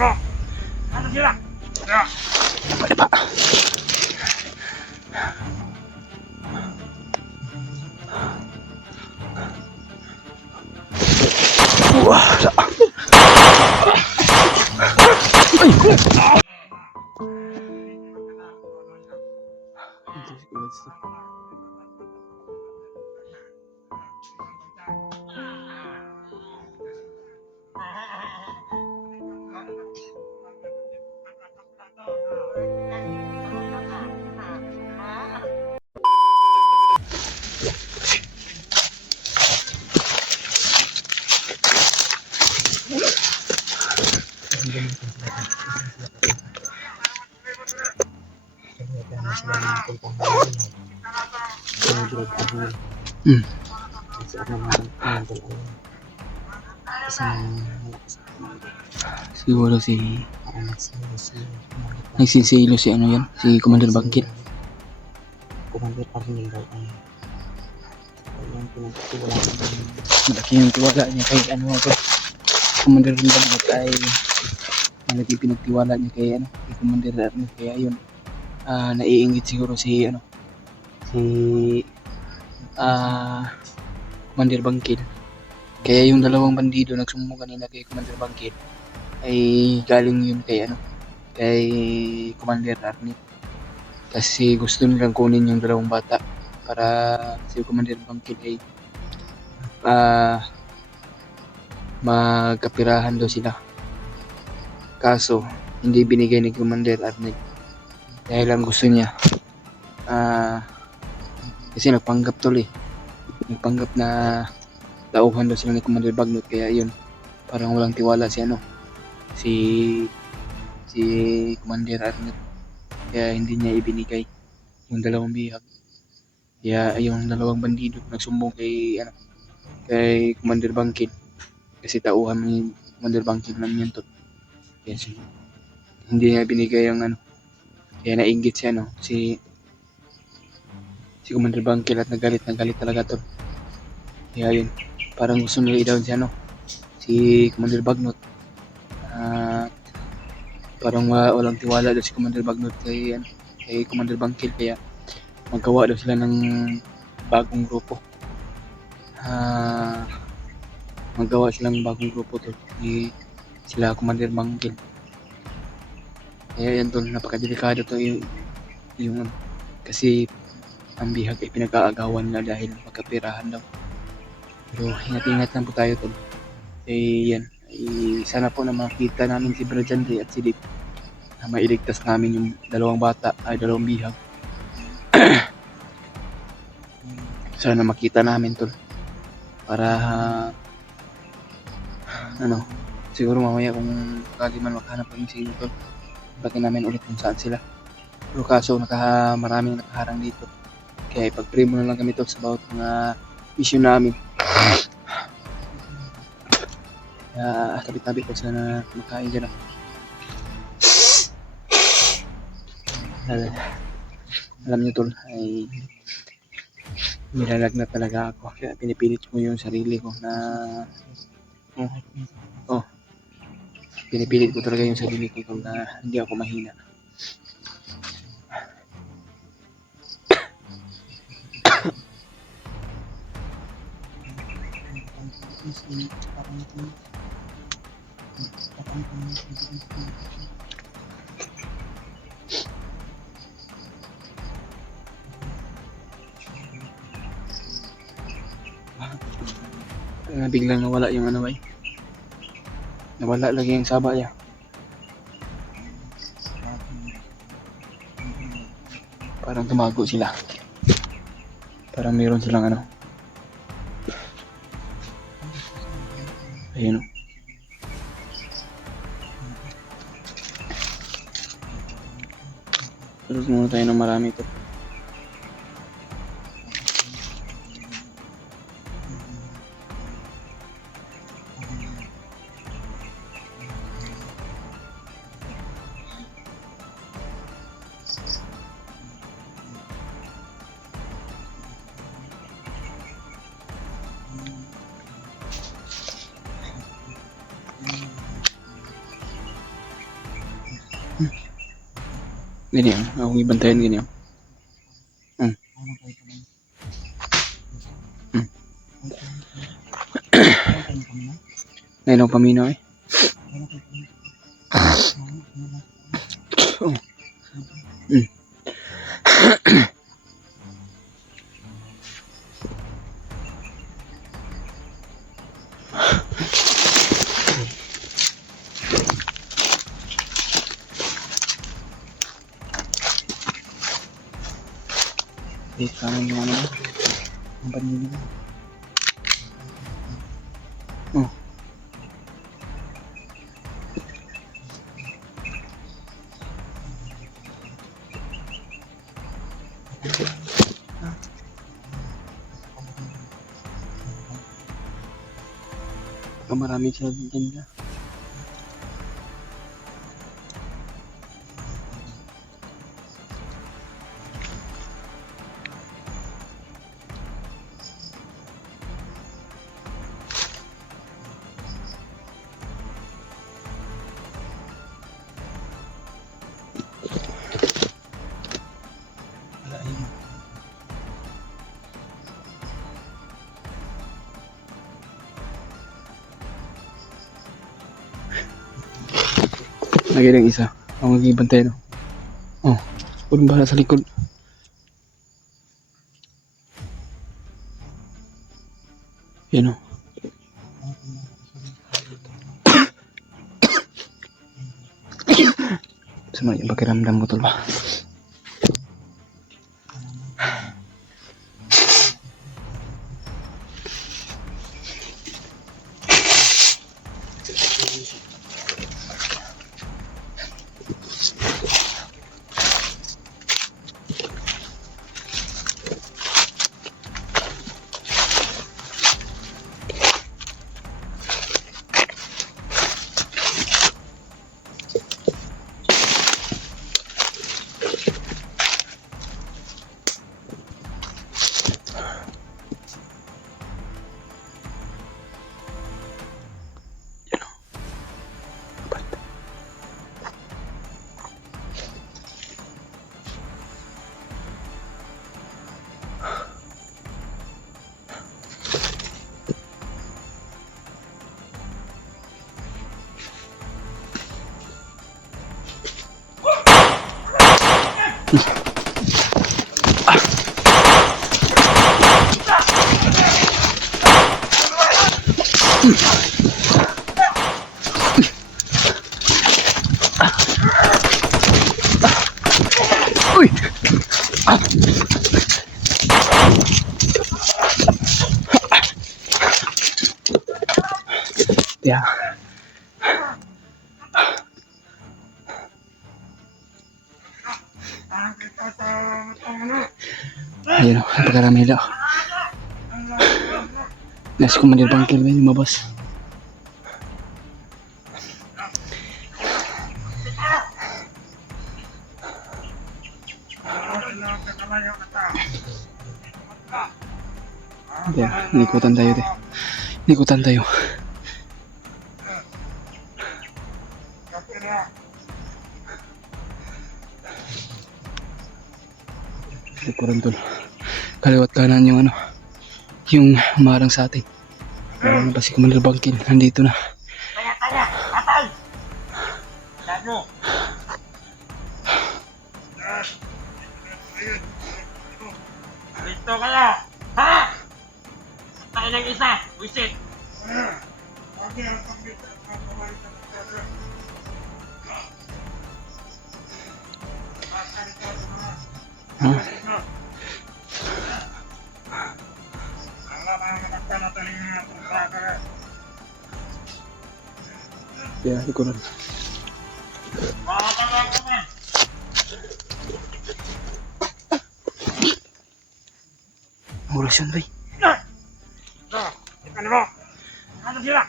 Pwede pa. Wala. Ay! Siguro si nagsisilo si ano yan, si Commander Bangkit. Commander Arnel daw ang pinagtiwalaan. Malaki yung tiwala niya kay ano ako. Commander Bangkit ay malaki pinagtiwala niya kay ano, kay Commander Arnel. Kaya yun, naiinggit siguro si ano, si Commander Bangkit. Kaya yung dalawang bandido nagsumbong kanina kay Commander Bangkit ay galing yun kay ano, kay Commander Arnel. Kasi gusto nilang kunin yung dalawang bata para si Commander Bangkit ay magkapirahan daw sila. Kaso hindi binigay ni Commander Arnel dahil lang gusto niya kasi nagpanggap tuloy, nagpanggap na tauhan daw sila ni Commander Bagnot. Kaya yun, parang walang tiwala si ano, si Commander Arnel. Kaya hindi niya ibinigay yung dalawang bihag. Kaya yung dalawang bandido nagsumbong kay ano, kay Commander Bangkit kasi tauhan ni Commander Bangkit ng yun to. Yes. Hindi niya binigay yung ano, kaya nainggit siya no, si Commander Bangkit at nagalit talaga to. Kaya yun, parang gusto nila i-down si ano, si Commander Bagnot. Parang walang tiwala daw si Commander Bagnot kay ano, kay Commander Bangkit. Kaya magawa daw sila ng bagong grupo. Magawa silang bagong grupo to, sila Commander Bangkit. Kaya yan tol, napakadelikado to yung kasi ang bihag ay pinag-aagawan na dahil magkapirahan daw. Pero ingat-ingat lang po tayo tol. Yan, sana po na makita namin si Brother Ray at si Dip na mailigtas namin yung dalawang bata ay dalawang bihag. Sana makita namin tol para ano, siguro mamaya kung sakali man makahanap kami sa inyo tol, batin namin ulit kung saan sila. Pero kaso maraming nakaharang dito, kaya ipag-pray mo na lang kami tol sa bawat mga mission namin. Kaya tabi-tabi ko sana makain dyan ako. Alam niyo tol, ay nilalagnat talaga ako. Kaya pinipilit ko yung sarili ko na pinipilit ko talaga yung sarili ko tol na hindi ako mahina. Biglang nawala yung ano ay. Nawala lagi yung saba niya. Parang tumago sila. Parang mayroon silang ano. Ayun o. Tulog muna tayo ng marami ito. Ganyan, akong ibantayan ganyan. Ano kayo pa lang? Hmm. Ano kayo pa lang? Ngayon ako paminaw eh. Ano kayo pa lang? Oh. Hmm. Kanan yung ano, ang panino. Oh. Marami sila dyan na. Wala ayun. Nagyan ang isa. Ako mag-ibantay no. Oh, puro bahala sa likod. Yan o. Sama yung pakiramdam mo tol ba? Uy! Ah! Yeah. Ayun o, napakarami daw. Nasa Commander Bunker ba yung lumabas? Yeah, nikutan tayo de. Nikutan tayo. Likuran tol. Kaliwat kanan yung ano, yung umarang sa atin. Wala na ba si Commander Bunker? Nandito na. Kaya, atay! Gago! Dito kayo! Ha? Tayo ng isa! Wisit! Ha? Yeah, likuran. Ang oras yun, bay. Ano mo? Ano sila?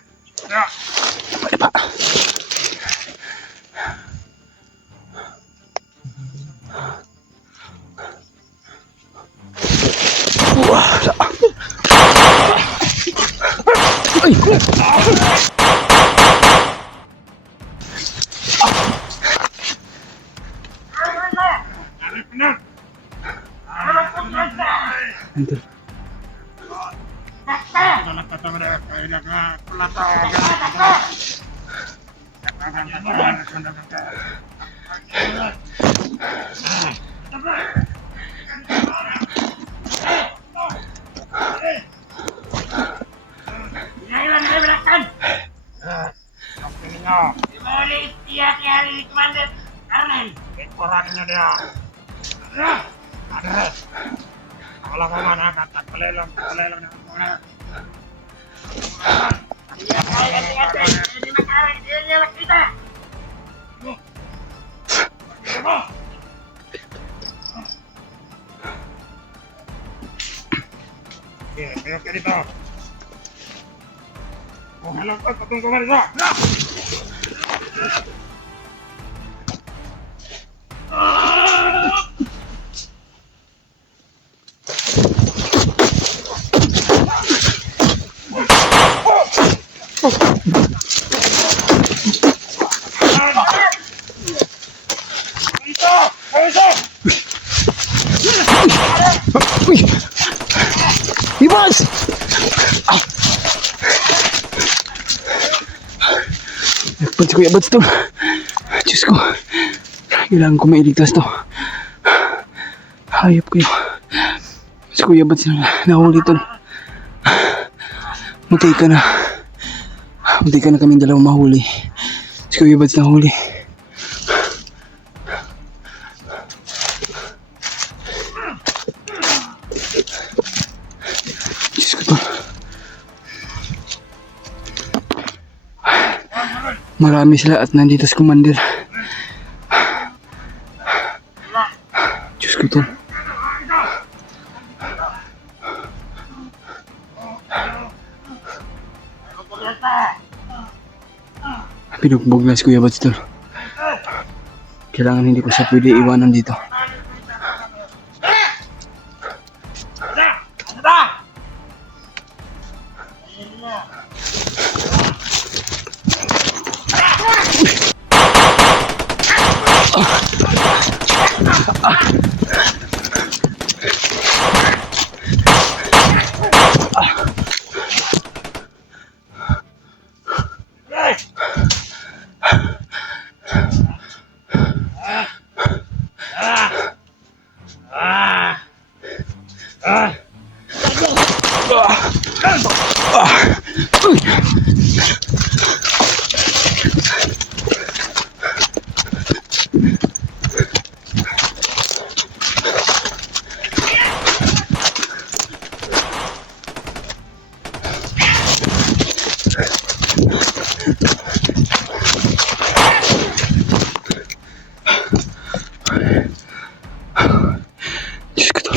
Pwede pa. Wala. Ay! Tol. Ilan na belakang. Dimulai tiap hari Komandan Arnel. Orangnya dia. Ada. Kalau mana kata pelelong. Iya, saya lihat ini makanan dia kita. Oke, kayak gitu. Oh, halo, tunggu Marisa. Uy! Ibas! Nagpan si Kuya Bats to. Diyos ko. Kailangan ko mailigtas to. Hayop kayo. Si Kuya Bats na nahuli to. Matay ka na. Matay ka na kaming dalawang mahuli. Si Kuya Bats nahuli. Diyos ko to. Marami sila at nandito si Commander. Diyos ko to. Pinugbog na si Kuya Bats tol. Kailangan hindi ko siya pwede iwanan dito. Diyos ko to.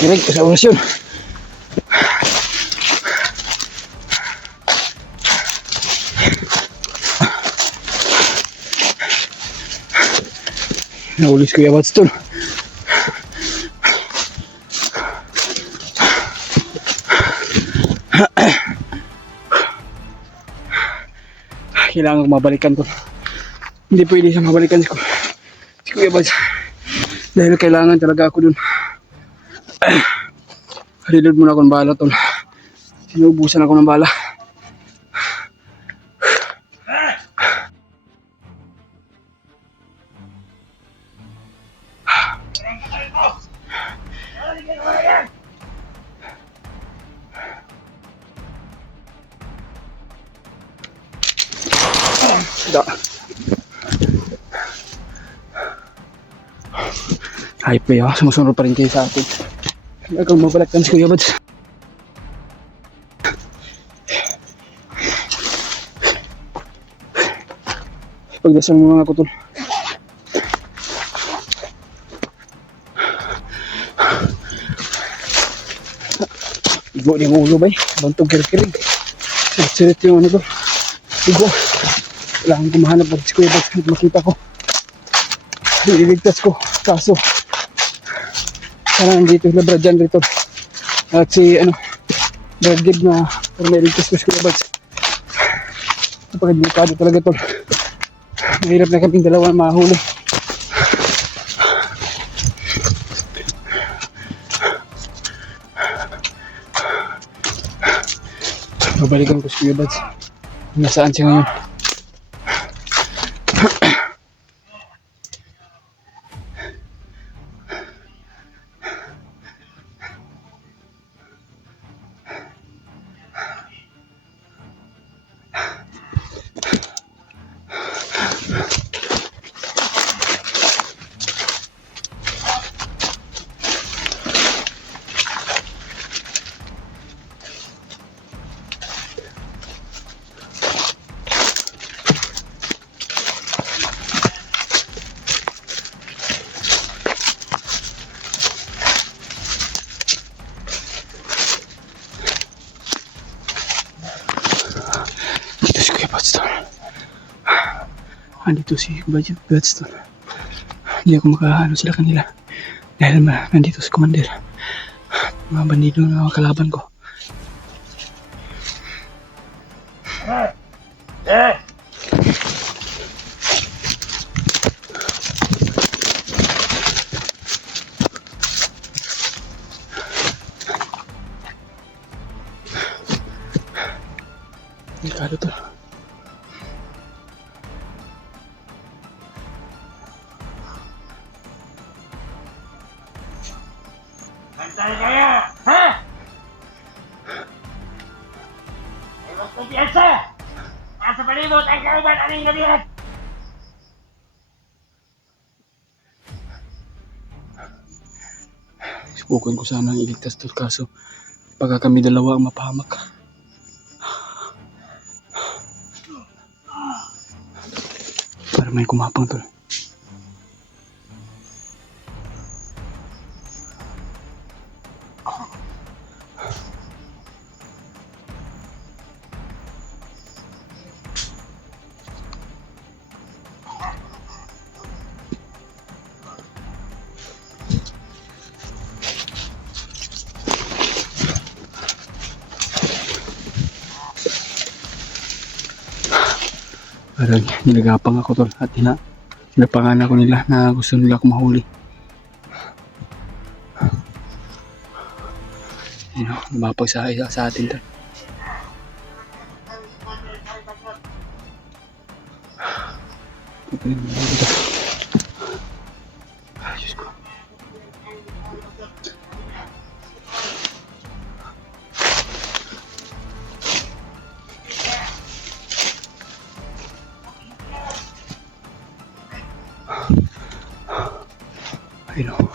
Kikirig sa orasyon. Naulis Kuya Bats tol. Kailangan mabalikan ko. Hindi pwede siya mabalikan si Kuya Bats. Dahil kailangan talaga ako dun. Reload muna ako ng bala tol. Sinubusan ako ng bala. Da. Hype pa yun. Sumusunod pa rin kayo sa atin. Kailangan mabalaktan si Kuya Bats. Pagdasal mo mga kutol. Igo din ang ulo ba eh. Bantog kirig-kirig. Sirit yung ano to. Igo. Kailangan ko mahanap pag si Kuya Bats. Makita ko. Ililigtas ko. Kaso, parang nandito na Brad dyan rito. At si, Brad Gibb na parang nailigtas ko si Kuya Bads. Napaka-delikado talaga tol. Mahirap na kaming dalawa mahuli. Babalikan ko si Kuya Bads. Nasaan siya ngayon? Dito si Kuya Bads tol. Andito si Kuya Bads tol. Hindi ako makahalo sila kanila. Dahil nandito si Commander. Mga bandido na mga kalaban ko. Eh! Delikado tol. Hantay kayo! Ha? Ay, mas kumpiyansa! Nasa palibot ang kauban aning gabihan! Subukan ko sana ang iligtas tol. Kaso, pagka kami dalawa ang mapahamak. Para may kumapang tol. Parang nilagapang ako tol at hinapangan ako nila na gusto nila akong mahuli. Lumapag sa atin tol. Diyos ko. Ayun o.